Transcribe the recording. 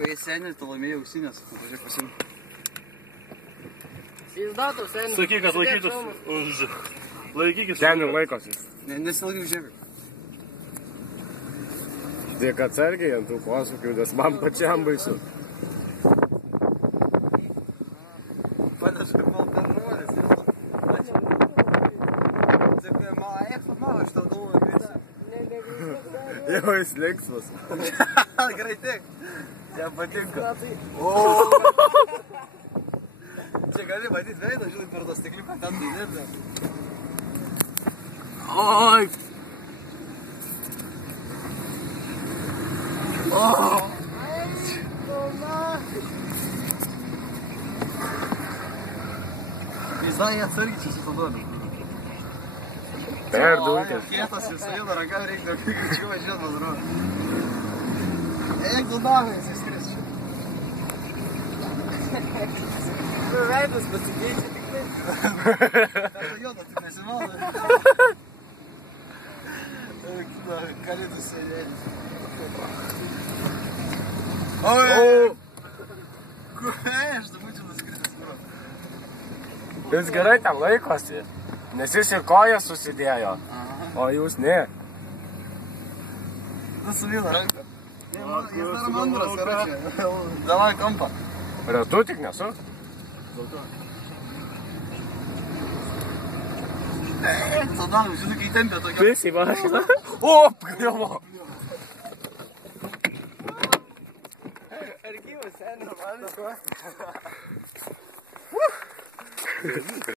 Vai senį, tu laimėjai ausinės. Važiuok pasimti. Pizdato, senį. Sakyk, kad laikytus už... Laikykis. Senį laikosi. Nesilaikyk žiūrėk. Dėk atsargiai ant tų posūkių, nes man pačiam baisu. Panašu, kad man bendruolis. Taip, mama, aš tau galvoju, grįsiu. Jau jis linksmas. Gerai, tik. Jam patinka. Čia gali matyti veidą, žinai, per tą stikliuką ten dėdė. Oi! Visai atsargiai čia supaduodu. Per dulkės. Kietas ir su viena ranka reikia greičiau važiuoti, man atrodo. Eik, tu davai, jis įskris čia. Nu, veidas pasikeičia tik tai. Tai jodo, tik nesimauda. Kalėdų sėdėlis. Oi! Aš dabar čia nuskritęs, bro. Jis gerai ten laikosi, nes jis ir kojas susidėjo, o jūs ne. Tu su viena ranka. Jis dar mandras, karočią. Davai kampą. Retu tik nesu. Tada, žinai, kai tempė tokia. Tu esi mašina? O, pagriavo. Ar gyvas, senį, man.